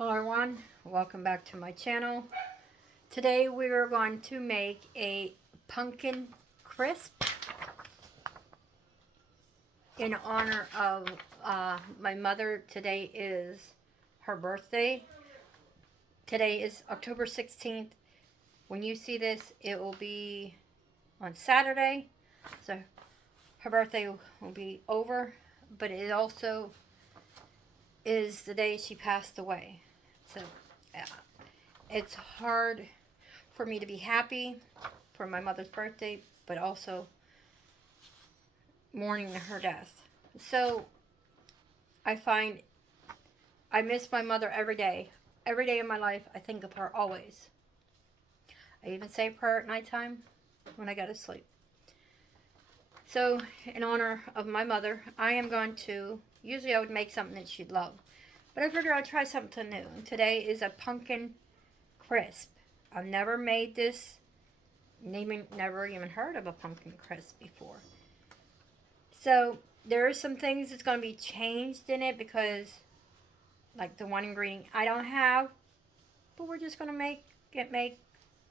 Hello everyone, welcome back to my channel. Today we are going to make a pumpkin crisp in honor of my mother. Today is her birthday. Today is October 16th. When you see this, it will be on Saturday. So her birthday will be over, but it also is the day she passed away. So it's hard for me to be happy for my mother's birthday, but also mourning her death. So I find I miss my mother every day. Every day of my life, I think of her always. I even say a prayer at nighttime when I go to sleep. So in honor of my mother, I am going to, usually I would make something that she'd love, but I figured I'd try something new. Today is a pumpkin crisp. I've never made this, never even heard of a pumpkin crisp before. So there are some things that's going to be changed in it because, like the one ingredient I don't have, but we're just going to make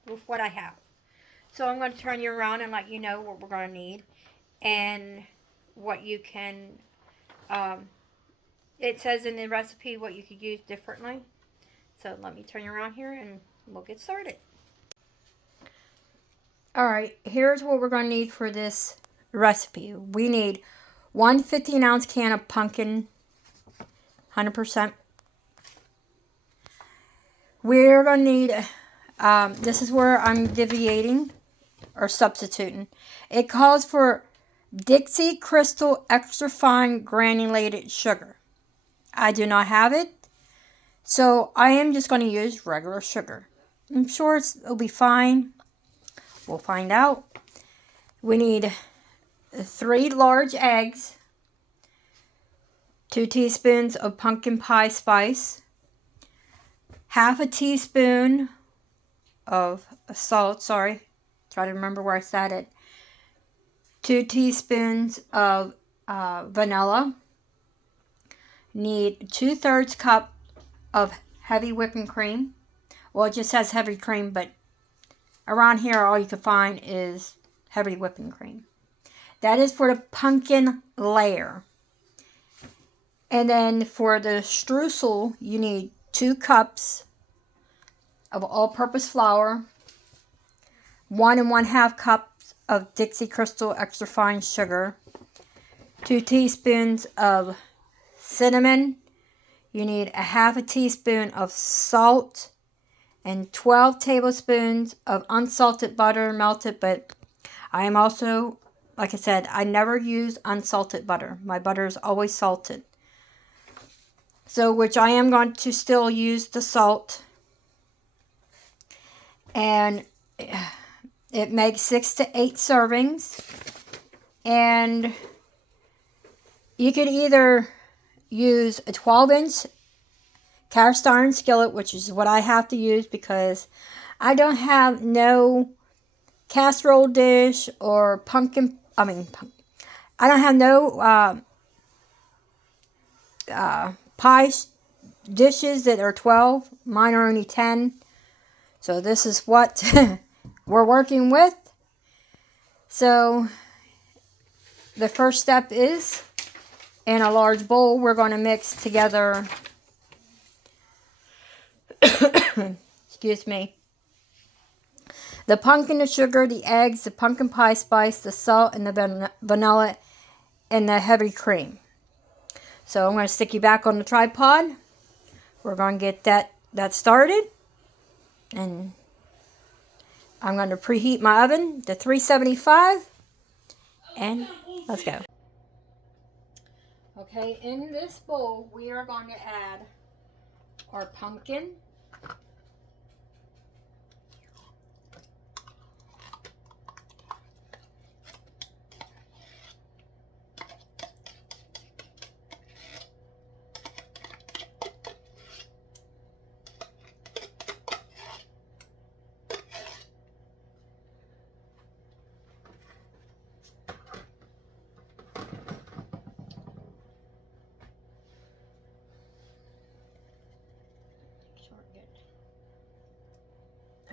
with what I have. So I'm going to turn you around and let you know what we're going to need and what you can, it says in the recipe what you could use differently. So let me turn you around here and we'll get started. Alright, here's what we're going to need for this recipe. We need one 15-ounce can of pumpkin, 100%. We're going to need, this is where I'm deviating or substituting. It calls for Dixie Crystal Extra Fine Granulated Sugar. I do not have it, so I am just going to use regular sugar. I'm sure it'll be fine. We'll find out. We need 3 large eggs, 2 teaspoons of pumpkin pie spice, half a teaspoon of salt, try to remember where I said it, 2 teaspoons of vanilla, need 2/3 cup of heavy whipping cream. Well, it just says heavy cream, but around here all you can find is heavy whipping cream. That is for the pumpkin layer. And then for the streusel, you need 2 cups of all-purpose flour, 1 1/2 cups of Dixie Crystal Extra Fine Sugar, 2 teaspoons of cinnamon, you need a half a teaspoon of salt, and 12 tablespoons of unsalted butter melted, but I am also, like I said, I never use unsalted butter. My butter is always salted. So, which I am going to still use the salt. And it makes 6 to 8 servings. And you could either use a 12-inch cast iron skillet, which is what I have to use because I don't have no casserole dish or I don't have no pie dishes that are 12. Mine are only 10. So this is what we're working with. So the first step is, in a large bowl, we're going to mix together, excuse me, the pumpkin, the sugar, the eggs, the pumpkin pie spice, the salt, and the vanilla, and the heavy cream. So I'm going to stick you back on the tripod. We're going to get that started. And I'm going to preheat my oven to 375. And let's go. Okay, in this bowl, we are going to add our pumpkin,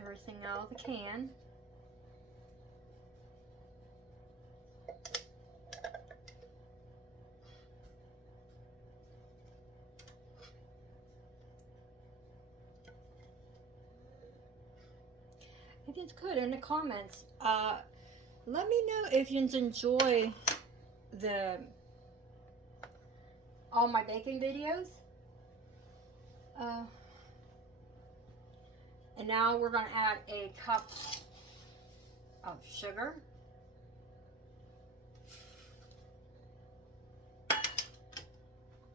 everything out of the can. If it's good in the comments, let me know if you enjoy all my baking videos. And now we're going to add a cup of sugar.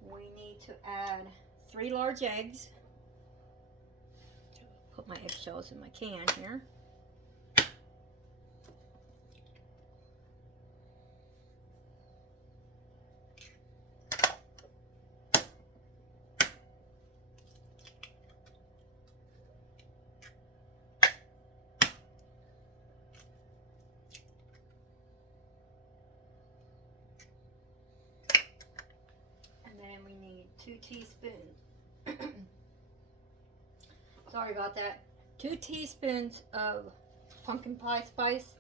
We need to add 3 large eggs. Put my eggshells in my can here. And then we need 2 teaspoons. Sorry about that. 2 teaspoons of pumpkin pie spice.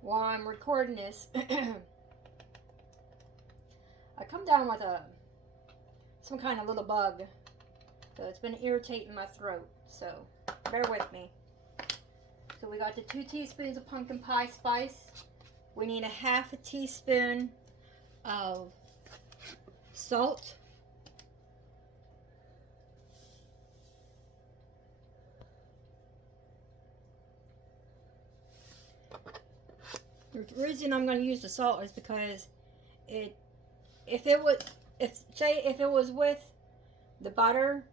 While I'm recording this, I come down with some kind of little bug, so it's been irritating my throat, so bear with me. So we got the 2 teaspoons of pumpkin pie spice. We need a 1/2 teaspoon of salt. The reason I'm going to use the salt is because if it was with the butter,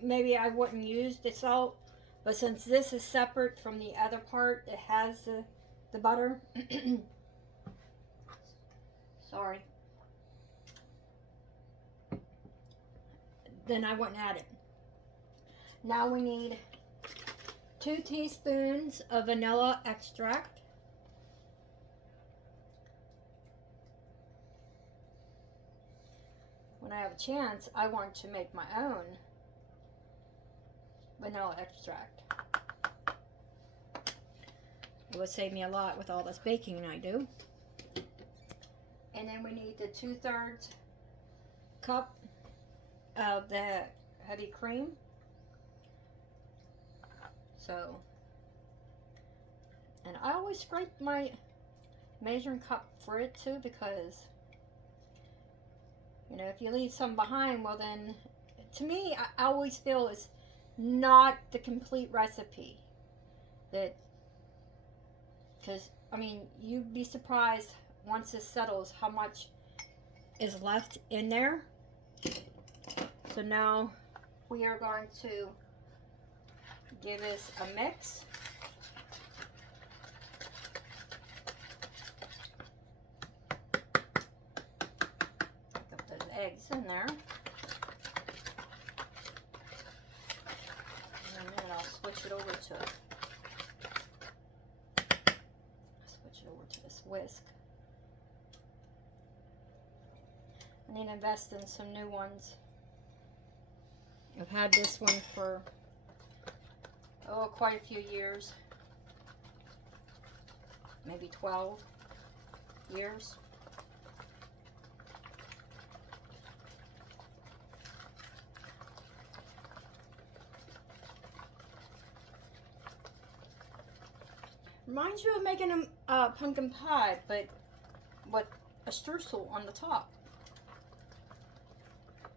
maybe I wouldn't use the salt. But since this is separate from the other part that has the butter, sorry, then I wouldn't add it. Now we need 2 teaspoons of vanilla extract. When I have a chance, I want to make my own vanilla extract. It would save me a lot with all this baking I do. And then we need the 2/3 cup of the heavy cream. So, and I always scrape my measuring cup for it too, because you know, if you leave some behind, well then, to me, I always feel it's not the complete recipe. Because, I mean, you'd be surprised once it settles how much is left in there. So now we are going to give this a mix. Eggs in there, and then I'll switch it over to this whisk. I need to invest in some new ones. I've had this one for quite a few years, maybe 12 years. Reminds you of making a pumpkin pie, but with a streusel on the top.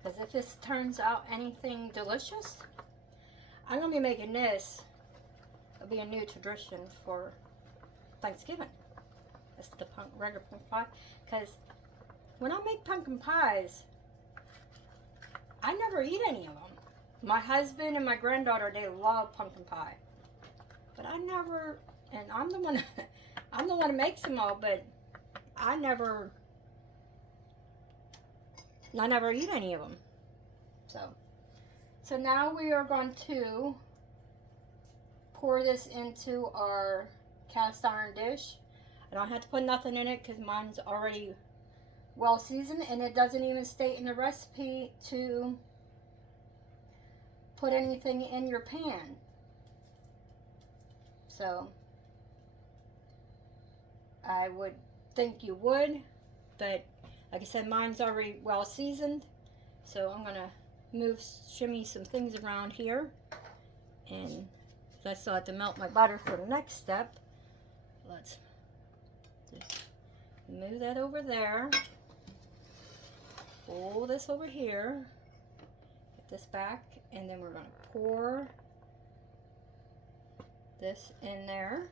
Because if this turns out anything delicious, I'm going to be making this. It'll be a new tradition for Thanksgiving. It's the regular pumpkin pie. Because when I make pumpkin pies, I never eat any of them. My husband and my granddaughter, they love pumpkin pie. But I never... And I'm the one who makes them all, but I never eat any of them. So now we are going to pour this into our cast iron dish. I don't have to put nothing in it because mine's already well seasoned, and it doesn't even state in the recipe to put anything in your pan. So I would think you would, but like I said, mine's already well seasoned. So I'm gonna shimmy some things around here, and I still have to melt my butter for the next step. Let's just move that over there. Pull this over here. Get this back, and then we're gonna pour this in there.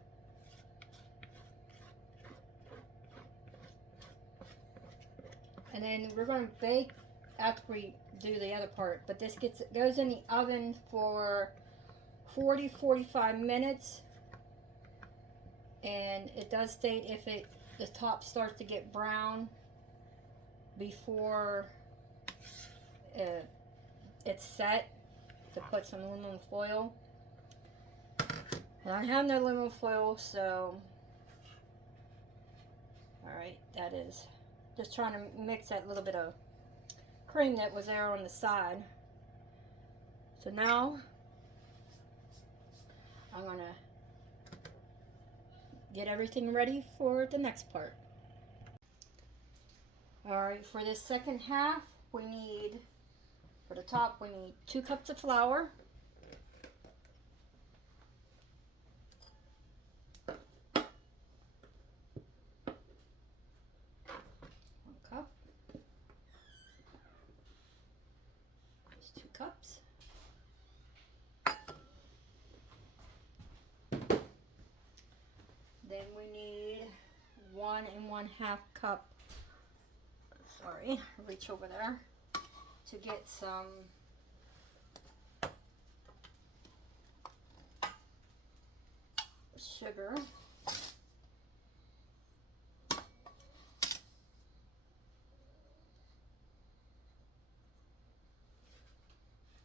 And then we're going to bake after we do the other part. But this goes in the oven for 40-45 minutes. And it does state if the top starts to get brown before it's set, to put some aluminum foil. And I have no aluminum foil, so alright, that is just trying to mix that little bit of cream that was there on the side. So now I'm gonna get everything ready for the next part. Alright, for this second half, we need, for the top, we need 2 cups of flour, 1 cup, just 2 cups. Then we need 1 1/2 cup, sorry, reach over there, to get some sugar.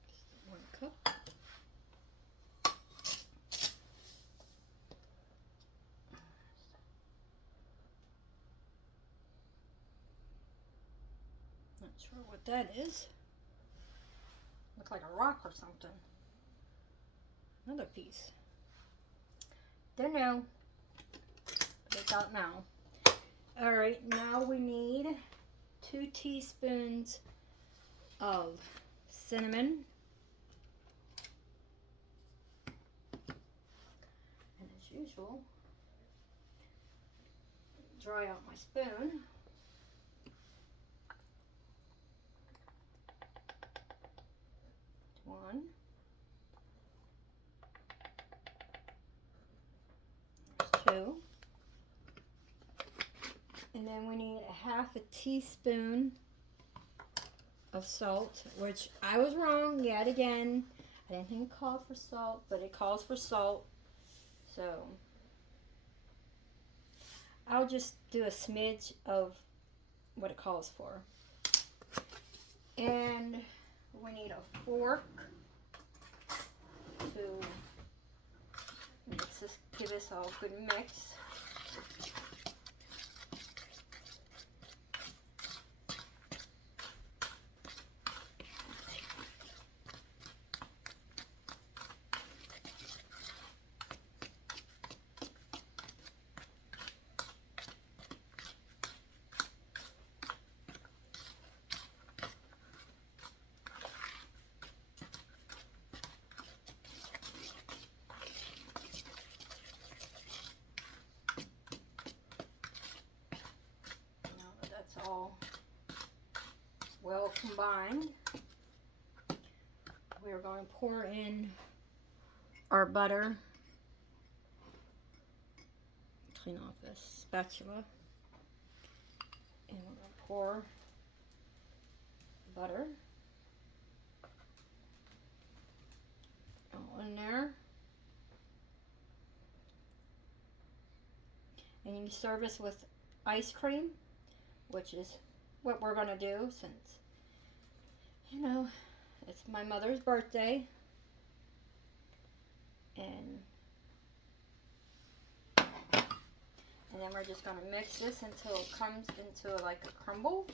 Just 1 cup. Not sure what that is. Looks like a rock or something. Another piece. Don't know. But it's out now. Alright, now we need 2 teaspoons of cinnamon. And as usual, dry out my spoon. One. There's 2. And then we need 1/2 teaspoon of salt, which I was wrong yet again. I didn't think it called for salt, but it calls for salt. So I'll just do a smidge of what it calls for. And we need a fork to mix this, give this all a good mix. All well combined, we're going to pour in our butter. Clean off this spatula, and we're going to pour butter all in there. And you can serve this with ice cream, which is what we're going to do since, you know, it's my mother's birthday. And then we're just going to mix this until it comes into like a crumble.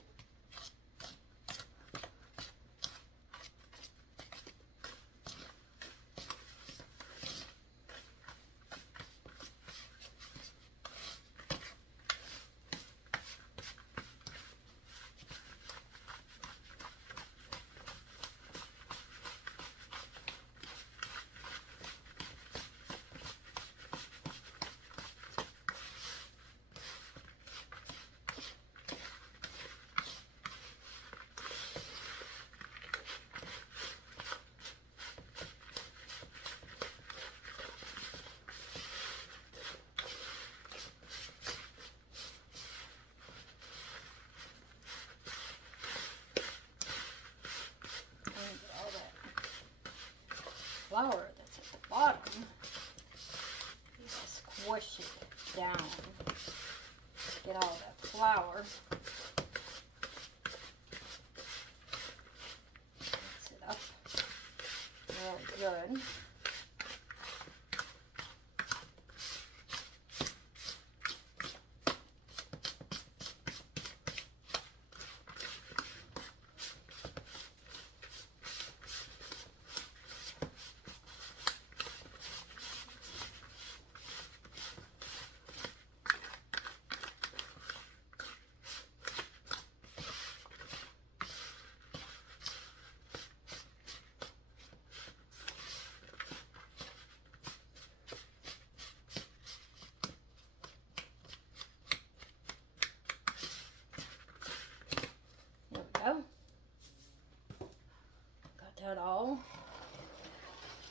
that all.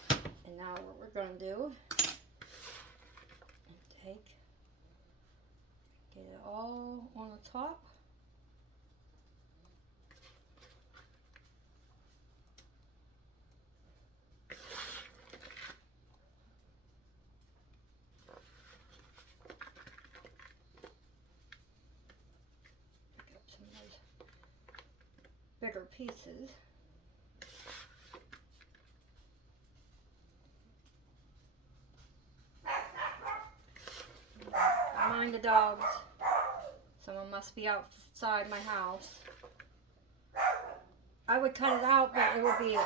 And now what we're going to do, get it all on the top. Pick up some of those bigger pieces. Mind the dogs. Someone must be outside my house. I would cut it out, but it would be...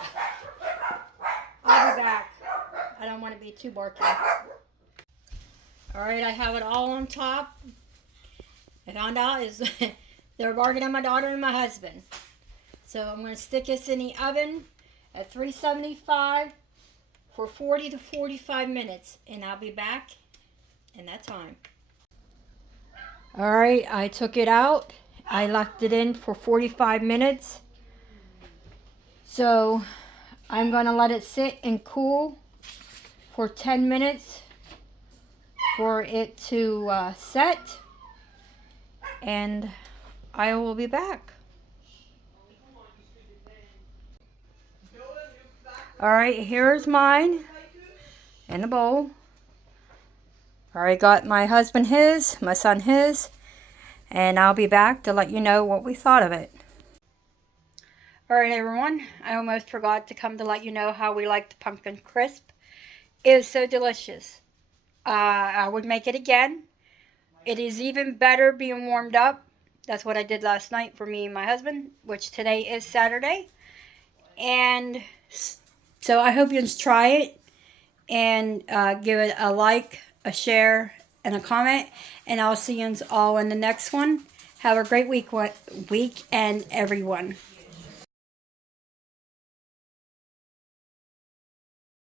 I'll be back. I don't want to be too barky. Alright, I have it all on top. I found out is they're barking at my daughter and my husband. So I'm going to stick this in the oven at 375 for 40 to 45 minutes. And I'll be back in that time. Alright, I took it out. I left it in for 45 minutes. So I'm going to let it sit and cool for 10 minutes for it to set. And I will be back. Alright, here's mine in the bowl. Alright, got my husband his, my son his, and I'll be back to let you know what we thought of it. Alright everyone, I almost forgot to come to let you know how we like the pumpkin crisp. It is so delicious. I would make it again. It is even better being warmed up. That's what I did last night for me and my husband, which today is Saturday. And so I hope you try it and give it a like, a share, and a comment. And I'll see you all in the next one. Have a great weekend, everyone.